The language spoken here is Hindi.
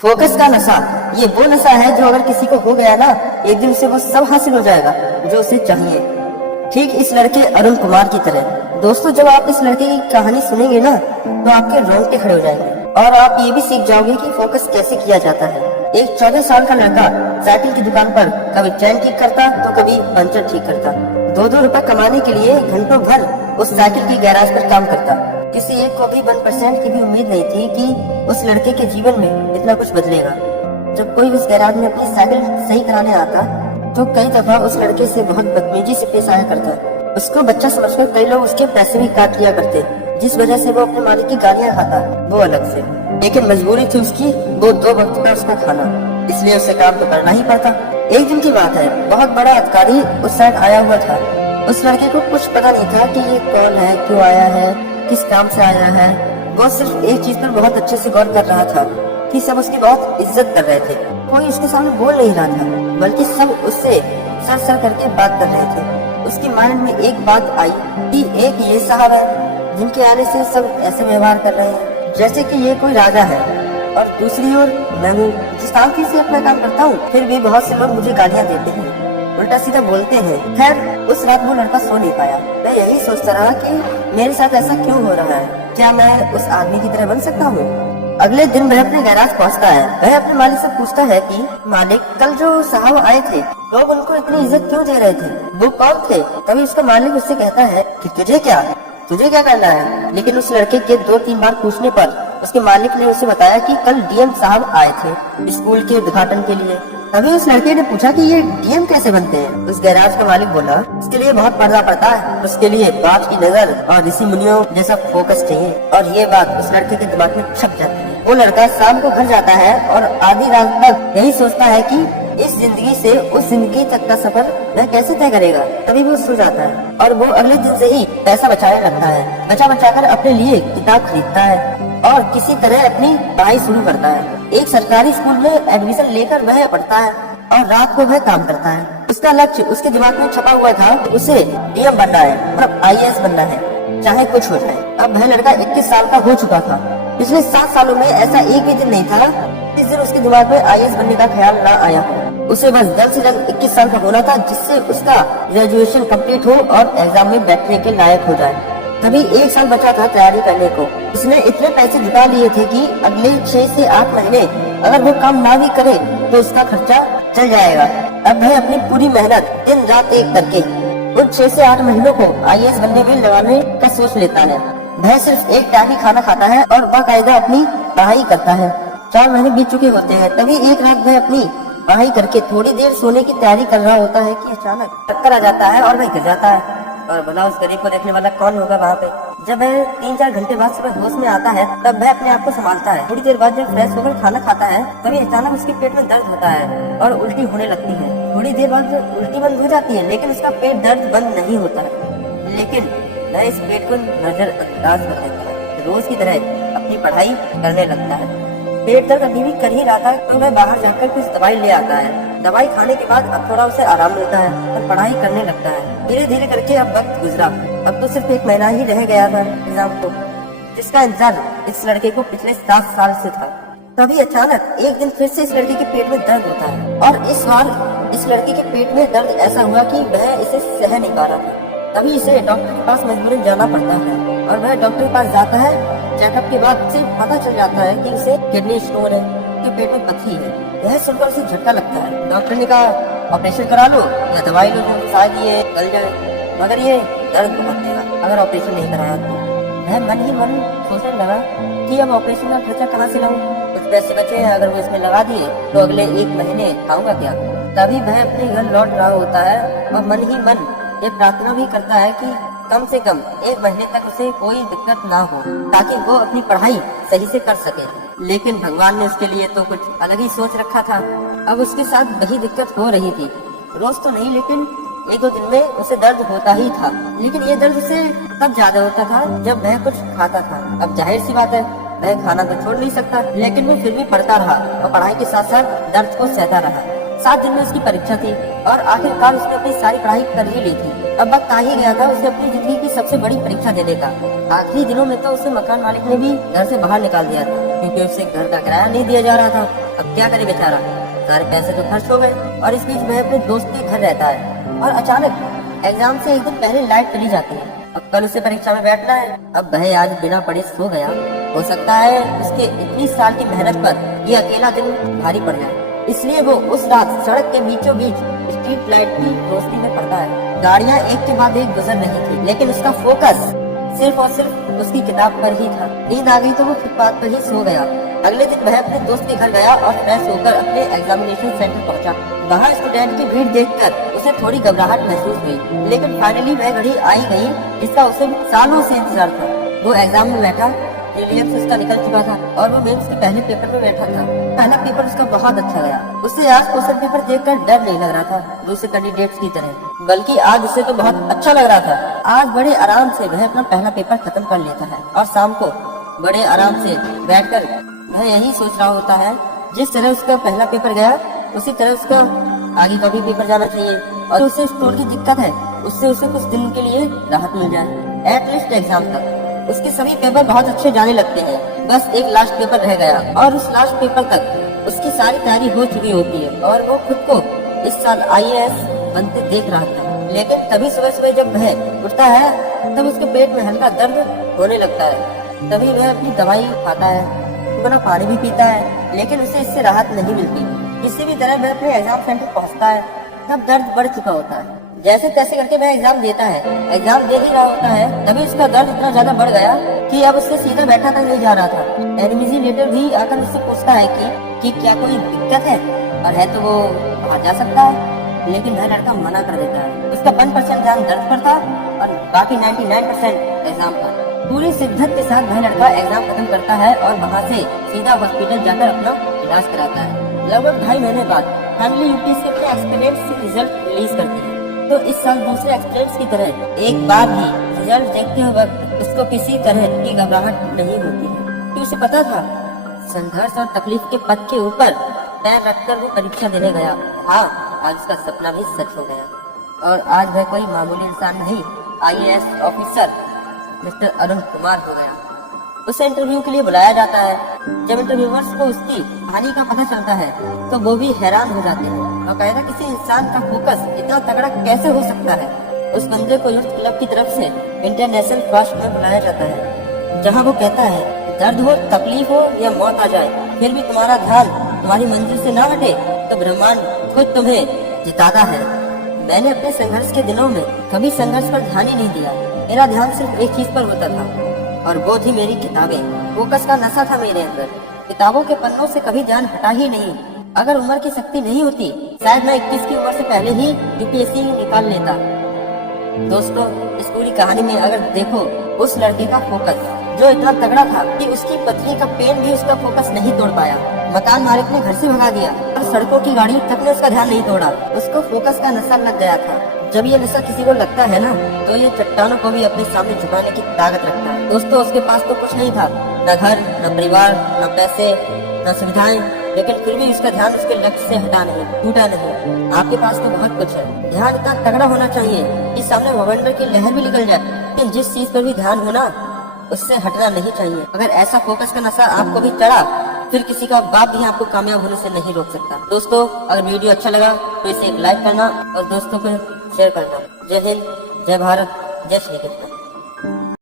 फोकस का नशा, ये वो नशा है जो अगर किसी को हो गया ना, एक दिन से वो सब हासिल हो जाएगा जो उसे चाहिए। ठीक इस लड़के अरुण कुमार की तरह। दोस्तों, जब आप इस लड़के की कहानी सुनेंगे ना, तो आपके रोंगटे खड़े हो जाएंगे और आप ये भी सीख जाओगे कि फोकस कैसे किया जाता है। एक 14 साल का लड़का साइकिल की दुकान पर कभी चैन ठीक करता तो कभी पंचर ठीक करता। 2-2 रुपए कमाने के लिए घंटों भर उस साइकिल की गैराज पर काम करता। किसी एक को भी 1% की भी उम्मीद नहीं थी कि उस लड़के के जीवन में इतना कुछ बदलेगा। जब कोई उस गैराज में अपनी साइकिल सही कराने आता तो कई दफा उस लड़के से बहुत बदतमीजी से पेश आया करता। उसको बच्चा समझकर कई लोग उसके पैसे भी काट लिया करते, जिस वजह से वो अपने मालिक की गालियां खाता, वो अलग से। लेकिन मजबूरी थी उसकी, वो 2 वक्त का उसका खाना, इसलिए उसे काम तो करना ही पड़ता। एक दिन की बात है, बहुत बड़ा अधिकारी उस साइड आया हुआ था। उस लड़के को कुछ पता नहीं था कि ये कौन है, क्यों आया है, किस काम से आया है। वो सिर्फ एक चीज पर बहुत अच्छे से गौर कर रहा था कि सब उसकी बहुत इज्जत कर रहे थे। कोई उसके सामने बोल नहीं रहा था, बल्कि सब उससे सर सर करके बात कर रहे थे। उसके माइंड में एक बात आई कि एक ये साहब है जिनके आने से सब ऐसे व्यवहार कर रहे हैं जैसे कि ये कोई राजा है, और दूसरी ओर मैं हूँ जो शांति से अपना काम करता हूँ, फिर भी बहुत से लोग मुझे गालियाँ देते हैं, उल्टा सीधा बोलते हैं। खैर, उस रात वो लड़का सो नहीं पाया। मैं यही सोचता रहा कि मेरे साथ ऐसा क्यों हो रहा है, क्या मैं उस आदमी की तरह बन सकता हूँ। अगले दिन वह अपने गैराज पहुँचता है। वह अपने मालिक से पूछता है कि मालिक, कल जो साहब आए थे लोग उनको इतनी इज्जत क्यों दे रहे थे, वो कौन थे। तभी उसका मालिक उससे कहता है कि तुझे क्या करना है। लेकिन उस लड़के के 2-3 बार पूछने पर उसके मालिक ने उसे बताया कि कल डीएम साहब आए थे स्कूल के उद्घाटन के लिए। तभी उस लड़के ने पूछा कि ये डीएम कैसे बनते हैं। उस गैराज का मालिक बोला, इसके लिए बहुत पढ़ना पड़ता है, उसके लिए बाप की नजर और ऋषि मुनियों जैसा फोकस चाहिए। और ये बात उस लड़के के दिमाग में छप जाती है। वो लड़का शाम को घर जाता है और आधी रात तक यही सोचता है कि इस जिंदगी से उस जिंदगी तक का सफर वह कैसे तय करेगा। तभी वो सो जाता है और वो अगले दिन से ही पैसा बचाने लगता है। बचा अपने लिए किताब खरीदता है और किसी तरह अपनी पढ़ाई शुरू करता है। एक सरकारी स्कूल में एडमिशन लेकर वह पढ़ता है और रात को वह काम करता है। उसका लक्ष्य उसके दिमाग में छपा हुआ था, उसे डीएम बनना है, मतलब आईएएस बनना है, चाहे कुछ हो जाए। अब वह लड़का 21 साल का हो चुका था। पिछले 7 सालों में ऐसा एक भी दिन नहीं था जिस दिन उसके दिमाग में आईएएस बनने का ख्याल न आया हो। उसे बस जल्द से जल्द 21 साल का होना था, जिससे उसका ग्रेजुएशन कंप्लीट हो और एग्जाम में बैठने के लायक हो जाए। तभी 1 साल बचा था तैयारी करने को। उसने इतने पैसे जुटा लिए थे कि अगले 6 से 8 महीने अगर वो काम ना भी करे तो उसका खर्चा चल जाएगा। अब वह अपनी पूरी मेहनत दिन रात एक करके उन 6 से 8 महीनों को आईएएस बनने में लगाने का सोच लेता है। वह सिर्फ एक टाइम ही खाना खाता है और बाकायदा अपनी पढ़ाई करता है। 4 महीने बीत चुके होते हैं। तभी एक रात वह अपनी पढ़ाई करके थोड़ी देर सोने की तैयारी कर रहा होता है कि अचानक चक्कर आ जाता है और वह गिर जाता है। और भला उस गरीब को देखने वाला कौन होगा वहाँ पे। जब वह 3-4 घंटे बाद सुबह होश में आता है, तब वह अपने आप को संभालता है। थोड़ी देर बाद जब फ्रेश होकर खाना खाता है, तभी अचानक उसके पेट में दर्द होता है और उल्टी होने लगती है। थोड़ी देर बाद उल्टी बंद हो जाती है, लेकिन उसका पेट दर्द बंद नहीं होता है। लेकिन वह इस पेट को नजरअंदाज कर देता है, रोज की तरह अपनी पढ़ाई करने लगता है। पेट दर्द अभी भी कर ही रहा था तो वह बाहर जाकर कुछ दवाई ले आता है। दवाई खाने के बाद अब थोड़ा उसे आराम मिलता है और पढ़ाई करने लगता है। धीरे धीरे करके अब वक्त गुजरा। अब तो सिर्फ 1 महीना ही रह गया था एग्जाम को, जिसका इंतजार इस लड़के को पिछले 7 साल से था। तभी अचानक एक दिन फिर से इस लड़के के पेट में दर्द होता है और इस बार इस लड़के के पेट में दर्द ऐसा हुआ कि वह इसे सह नहीं पा रहा था। तभी इसे डॉक्टर के पास मजबूरन जाना पड़ता है और वह डॉक्टर के पास जाता है। चेकअप के बाद उसे पता चल जाता है कि उसे किडनी स्टोन है, कि पेट में पथरी है। यह सुनकर उसे झटका लगता है। डॉक्टर ने कहा ऑपरेशन करा लो या दवाई लो, शायद ये गल जाए, मगर ये दर्द बहुत देगा अगर ऑपरेशन नहीं कराया तो। वह मन ही मन सोचने लगा कि अब ऑपरेशन का खर्चा कहाँ से लाऊं, कुछ पैसे बचे हैं, अगर वो इसमें लगा दिए तो अगले 1 महीने खाऊंगा क्या। तभी वह अपने घर लौट रहा होता है और मन ही मन ये प्रार्थना भी करता है कि कम से कम 1 महीने तक उसे कोई दिक्कत ना हो, ताकि वो अपनी पढ़ाई सही से कर सके। लेकिन भगवान ने उसके लिए तो कुछ अलग ही सोच रखा था। अब उसके साथ वही दिक्कत हो रही थी, रोज तो नहीं लेकिन 1-2 दिन में उसे दर्द होता ही था। लेकिन ये दर्द उसे तब ज्यादा होता था जब वह कुछ खाता था। अब जाहिर सी बात है वह खाना तो छोड़ नहीं सकता, लेकिन वो फिर भी पढ़ता रहा और पढ़ाई के साथ साथ दर्द को सहता रहा। 7 दिन में उसकी परीक्षा थी और आखिरकार उसने अपनी सारी पढ़ाई कर ही ली थी। अब वक्त आ ही गया था उसे अपनी जिंदगी की सबसे बड़ी परीक्षा देने का। आखिरी दिनों में तो उसे मकान मालिक ने भी घर से बाहर निकाल दिया था, क्योंकि उसे घर का किराया नहीं दिया जा रहा था। अब क्या करे बेचारा, सारे पैसे तो खर्च हो गए। और इस बीच वह अपने दोस्त के घर रहता है और अचानक एग्जाम से एक दिन पहले लाइट चली जाती है। अब कल उसे परीक्षा में बैठना है। अब वह आज बिना पढ़े सो गया। हो सकता है उसके इतनी साल की मेहनत पर ये अकेला दिन भारी पड़ जाए, इसलिए वो उस रात सड़क के बीचों बीच स्ट्रीट लाइट की रोशनी में पड़ता है। गाड़ियाँ एक के बाद एक गुजर रही थी, लेकिन उसका फोकस सिर्फ और सिर्फ उसकी किताब पर ही था। नींद आ गई तो वो फुटपाथ पर ही सो गया। अगले दिन वह अपने दोस्त के घर गया और फ्रेश होकर अपने एग्जामिनेशन सेंटर पहुंचा। बाहर स्टूडेंट की भीड़ देखकर उसे थोड़ी घबराहट महसूस हुई, लेकिन फाइनली वह घड़ी आई गई जिसका उसे सालों से इंतजार था। वो एग्जाम में बैठा, प्रीलिम्स उसका निकल चुका था और वो मेंस के पहले पेपर में बैठा था। पहला पेपर उसका बहुत अच्छा गया। उसे आज क्वेश्चन पेपर देखकर डर नहीं लग रहा था दूसरे कैंडिडेट्स की तरह, बल्कि आज उसे तो बहुत अच्छा लग रहा था। आज बड़े आराम से वह अपना पहला पेपर खत्म कर लेता है और शाम को बड़े आराम से बैठकर वह यही सोच रहा होता है, जिस तरह उसका पहला पेपर गया उसी तरह उसका आगे का भी पेपर जाना चाहिए और उसे स्टोर की दिक्कत है, उससे उसे कुछ दिन के लिए राहत मिल जाए। एटलीस्ट एग्जाम तक उसके सभी पेपर बहुत अच्छे जाने लगते हैं। बस एक लास्ट पेपर रह गया और उस लास्ट पेपर तक उसकी सारी तैयारी हो चुकी होती है और वो खुद को इस साल IAS बनते देख रहा था। लेकिन तभी सुबह सुबह जब वह उठता है तब उसके पेट में हल्का दर्द होने लगता है। तभी वह अपनी दवाई खाता है, अपना पानी भी पीता है, लेकिन उसे इससे राहत नहीं मिलती। किसी भी तरह वह अपने एग्जाम सेंटर पहुंचता है तब दर्द बढ़ चुका होता है। जैसे तैसे करके वह एग्जाम देता है। एग्जाम दे ही रहा होता है तभी उसका दर्द इतना ज्यादा बढ़ गया कि अब उससे सीधा बैठा तक नहीं जा रहा था। इन्विजिलेटर भी आकर उससे पूछता है कि क्या कोई दिक्कत है, और है तो वो बाहर जा सकता है, लेकिन वह लड़का मना कर देता है। उसका 1% ध्यान दर्द पर था और बाकी 99% एग्जाम पर। पूरी शिद्दत के साथ वह लड़का एग्जाम खत्म करता है और वहाँ से सीधा हॉस्पिटल जाकर अपना इलाज कराता है। लगभग 2.5 महीने बाद फाइनली यूपीएससी अपने एक्सपीरियंस से रिजल्ट रिलीज करती है। तो इस साल दूसरे एक्सपीरियंस की तरह एक बार भी रिजल्ट देखते हुए वक्त उसको किसी तरह की घबराहट नहीं होती है, क्योंकि उसे पता था संघर्ष और तकलीफ के पथ के ऊपर पैर रखकर वो परीक्षा देने गया। हाँ, आज उसका सपना भी सच हो गया और आज वह कोई मामूली इंसान नहीं, IAS officer mister Arun Kumar हो गया। उसे इंटरव्यू के लिए बुलाया जाता है। जब इंटरव्यूअर्स को उसकी कहानी का पता चलता है तो वो भी हैरान हो जाते हैं। बाकायदा किसी इंसान का फोकस इतना तगड़ा कैसे हो सकता है। उस बंदे को यूथ क्लब की तरफ से इंटरनेशनल फास्ट में बुलाया जाता है, जहाँ वो कहता है दर्द हो, तकलीफ हो या मौत आ जाए, फिर भी तुम्हारा ध्यान तुम्हारी मंजिल से ना हटे तो ब्रह्मांड खुद तुम्हें जिताता है। मैंने अपने संघर्ष के दिनों में कभी संघर्ष पर ध्यान ही नहीं दिया। मेरा ध्यान सिर्फ एक चीज पर होता था और वो थी मेरी किताबें। फोकस का नशा था मेरे अंदर। किताबों के पन्नों से कभी ध्यान हटा ही नहीं। अगर उम्र की शक्ति नहीं होती शायद मैं 21 की उम्र से पहले ही यूपीएससी निकाल लेता। दोस्तों, इस पूरी कहानी में अगर देखो उस लड़के का फोकस जो इतना तगड़ा था कि उसकी पत्नी का पेन भी उसका फोकस नहीं तोड़ पाया। मकान मालिक ने घर से भगा दिया और सड़कों की गाड़ी तक ने उसका ध्यान नहीं तोड़ा। उसको फोकस का नशा लग गया था। जब ये नशा किसी को लगता है ना तो ये चट्टानों को भी अपने सामने झुकाने की ताकत रखता है। दोस्तों, उसके पास तो कुछ नहीं था, न घर, न परिवार, न पैसे, न सुविधाएं, लेकिन फिर भी उसका ध्यान उसके लक्ष्य से हटा नहीं, टूटा नहीं। आपके पास तो बहुत कुछ है। ध्यान इतना तगड़ा होना चाहिए कि सामने भवंडर की लहर भी निकल जाए, लेकिन जिस चीज पर भी ध्यान होना उससे हटना नहीं चाहिए। अगर ऐसा फोकस का नशा आपको भी चढ़ा फिर किसी का बाप भी आपको कामयाब होने से नहीं रोक सकता। दोस्तों, अगर वीडियो अच्छा लगा तो इसे एक लाइक करना और दोस्तों को शेयर करना। जय हिंद, जय भारत, जय श्री कृष्ण।